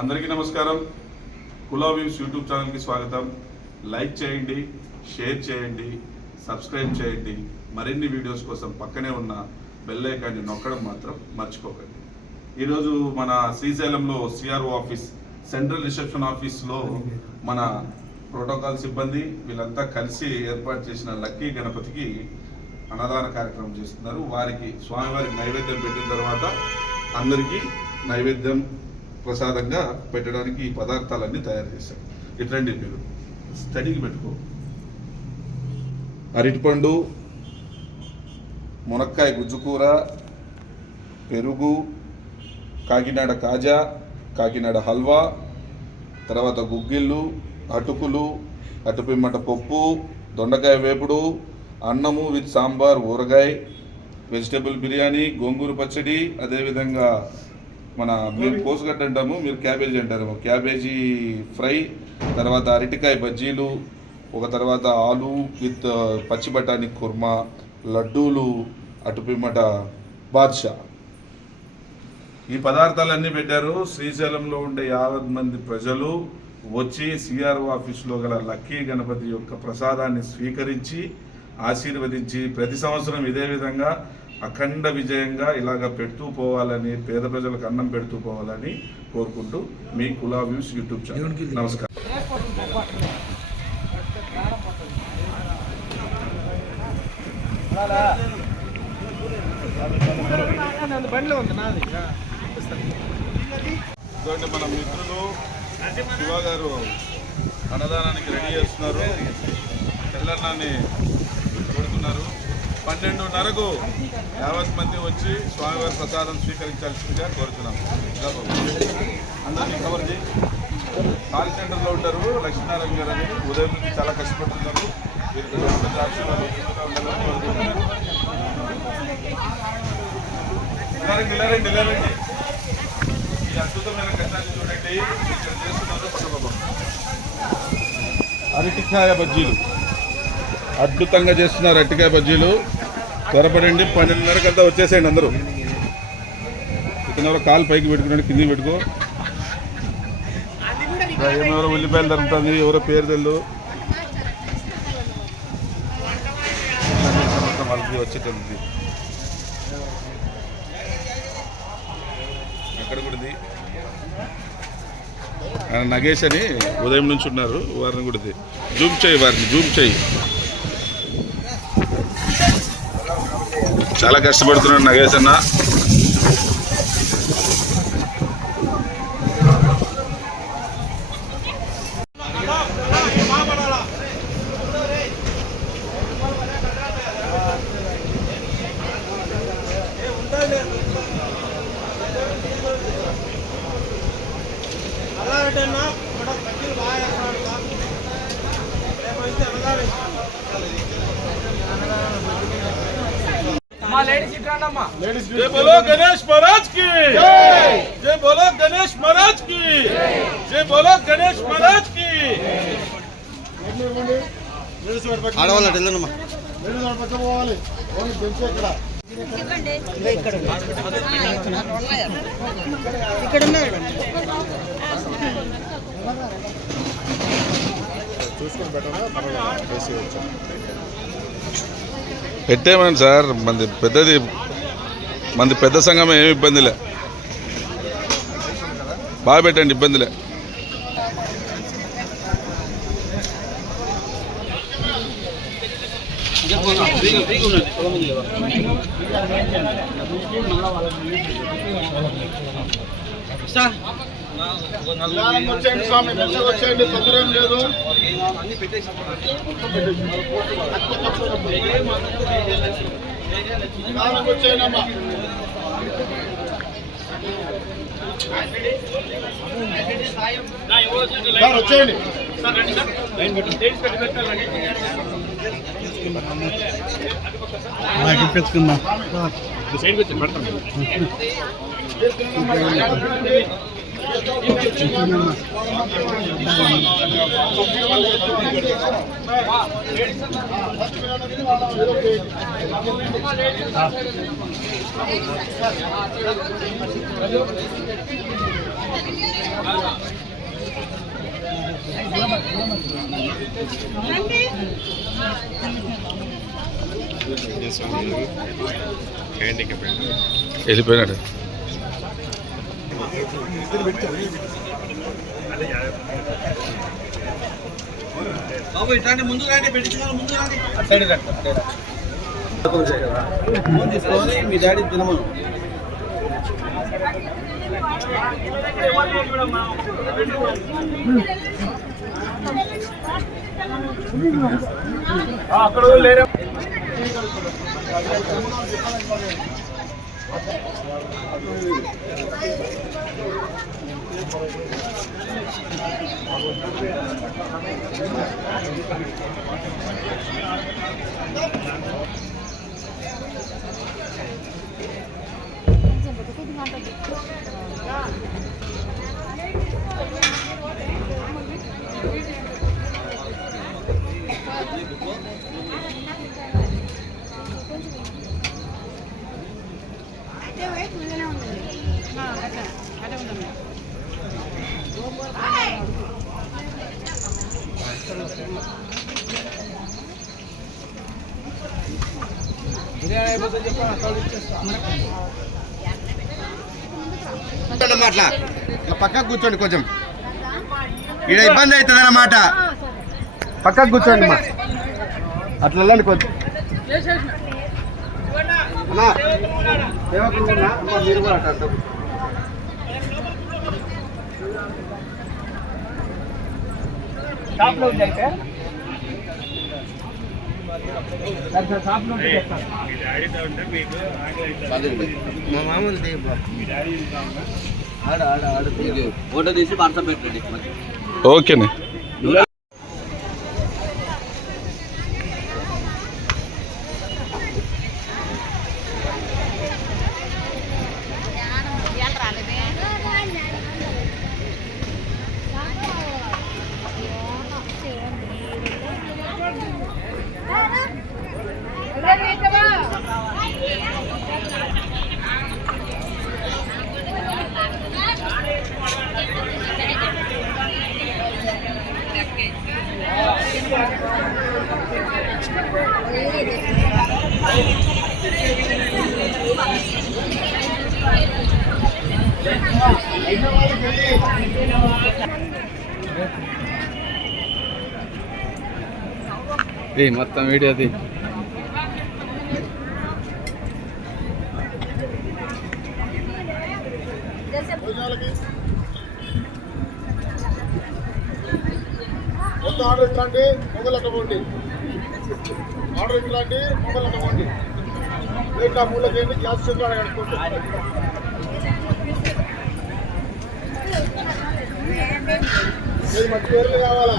అందరికీ నమస్కారం. కులా views YouTube ఛానల్కి స్వాగతం. లైక్ చేయండి, షేర్ చేయండి, సబ్స్క్రైబ్ చేయండి. మరిన్ని వీడియోస్ కోసం పక్కనే ఉన్న బెల్ ఐకాన్ని నొక్కడం మాత్రం మర్చిపోకండి. ఈరోజు మన శ్రీశైలంలో సిఆర్ఓ ఆఫీస్, సెంట్రల్ రిసెప్షన్ ఆఫీస్లో మన ప్రోటోకాల్ సిబ్బంది వీళ్ళంతా కలిసి ఏర్పాటు చేసిన లక్కీ గణపతికి అన్నదాన కార్యక్రమం చేస్తున్నారు. వారికి స్వామివారికి నైవేద్యం పెట్టిన తర్వాత అందరికీ నైవేద్యం ప్రసాదంగా పెట్టడానికి ఈ పదార్థాలన్నీ తయారు చేశారు. ఇట్లండి, మీరు స్టడీకి పెట్టుకో. అరటిపండు, మునక్కాయ గుజ్జుకూర, పెరుగు, కాకినాడ కాజా, కాకినాడ హల్వా, తర్వాత గుగ్గిళ్ళు, అటుకులు, అటుపిమ్మట పప్పు, దొండకాయ వేపుడు, అన్నము విత్ సాంబార్, ఊరగాయ, వెజిటేబుల్ బిర్యానీ, గోంగూర పచ్చడి, అదేవిధంగా మీరు కోసుగడ్డ అంటాము, మీరు క్యాబేజీ అంటారు, క్యాబేజీ ఫ్రై, తర్వాత అరటికాయ బజ్జీలు, ఒక తర్వాత ఆలు విత్ పచ్చి బఠానీ కుర్మా, లడ్డూలు, అటుపిమ్మట బాద్షా. ఈ పదార్థాలన్నీ పెట్టారు. శ్రీశైలంలో ఉండే 50 మంది ప్రజలు వచ్చి సిఆర్ఓ ఆఫీసులో గల లక్కీ గణపతి యొక్క ప్రసాదాన్ని స్వీకరించి ఆశీర్వదించి ప్రతి సంవత్సరం ఇదే విధంగా అఖండ విజయంగా ఇలాగ పెడుతూ పోవాలని, పేద ప్రజలకు అన్నం పెడుతూ పోవాలని కోరుకుంటూ మీ కులా వ్యూస్ యూట్యూబ్ ఛానల్. నమస్కారం. మన మిత్రులు శివ గారు అన్నదానానికి రెడీ చేస్తున్నారు. తెల్లన్నాన్ని పెడుతున్నారు. 12:30కు 50 మంది వచ్చి స్వామివారి ప్రసాదం స్వీకరించాల్సిందిగా కోరుతున్నాం. అందరినీ కవర్ చేయి. కాల్ సెంటర్లో ఉంటారు లక్ష్మీనారాయణ గారు అని. ఉదయం నుంచి చాలా కష్టపడుతున్నారు. నిలరండి. ఈ అద్భుతమైన కష్టాన్ని చూడండి. ఇక్కడ చేస్తున్నారు పక్కబాబు. అరటికాయ బజ్జీలు అద్భుతంగా చేస్తున్నారు. అరటికాయ బజ్జీలు త్వరపడండి. 12:30కంతా వచ్చేసేయండి అందరూ. ఇతను కాలు పైకి పెట్టుకున్నాడు, కిందికి పెట్టుకో. ఏమెవరో ఉల్లిపాయలు దొరుకుతుంది, ఎవరో పేరు తెలు వాళ్ళకి వచ్చేటది. అక్కడ కూడా ఆయన నగేష్ అని ఉదయం నుంచి ఉన్నారు. వారిని కూడా జూమ్ చేయి. చాలా కష్టపడుతున్నాడు నగేష్ అన్న. जय बोलो गणेश महाराज की जय बोलो गणेश महाराज की जय बोलो गणेश महाराज की. ఆడవాళ్ళ వెళ్ళనమ్మా. పెట్టేమని సార్, మంది పెద్ద సంఘం, ఏమి ఇబ్బందిలే. బాగా పెట్టండి, ఇబ్బందిలే. వచ్చేయండి, తొందర ఏం లేదు. వచ్చేయండమ్మా. వచ్చేయండి. పెట్టుకుందాం. Thank you. వెళ్ళిపోయినాడు. బాబు ఇట్లాంటి ముందు రండి, పెట్టించుకోవాలి ముందు రండి. ఫోన్ తీసుకొని మీ డాడీ తినమను. అక్కడ లేరా మాట్లా పక్కకు కూర్చోండి, కొంచెం ఇక్కడ ఇబ్బంది అవుతుంది అన్నమాట. పక్కకు కూర్చోండి మా, అట్లా వెళ్ళండి కొంచెం. అన్నా సేవకులు ఉన్నా అమ్మా, మీరు కూడా అట్లా షాప్లో ఉంది. అయితే మా మామూలు ఫోటో తీసి వాట్సాప్ పెట్టండి. ఓకేనే. మొత్తం వీడియోది మొత్తం ఆర్డర్ ఇట్లాంటి మొగలు అట్టబోండి, ఆర్డర్ ఇట్లాంటి మొగలు అట్టబోండి. ప్లేట్ ఆ మూలకి ఏంటి గ్యాస్ చేతులు కడుక్కోండి. మంచి పేర్లు కావాలా?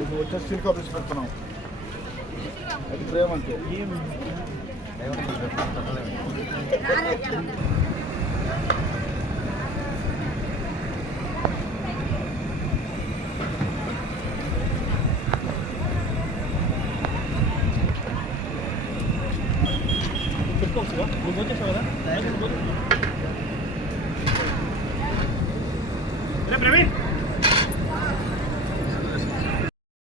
ఇప్పుడు వచ్చే స్టీల్ కప్స్ పెడుతున్నాం. అది ప్రేమ అంటే చెప్పుకోవచ్చు. నువ్వు వచ్చేసావు కదా ప్రవీణ్.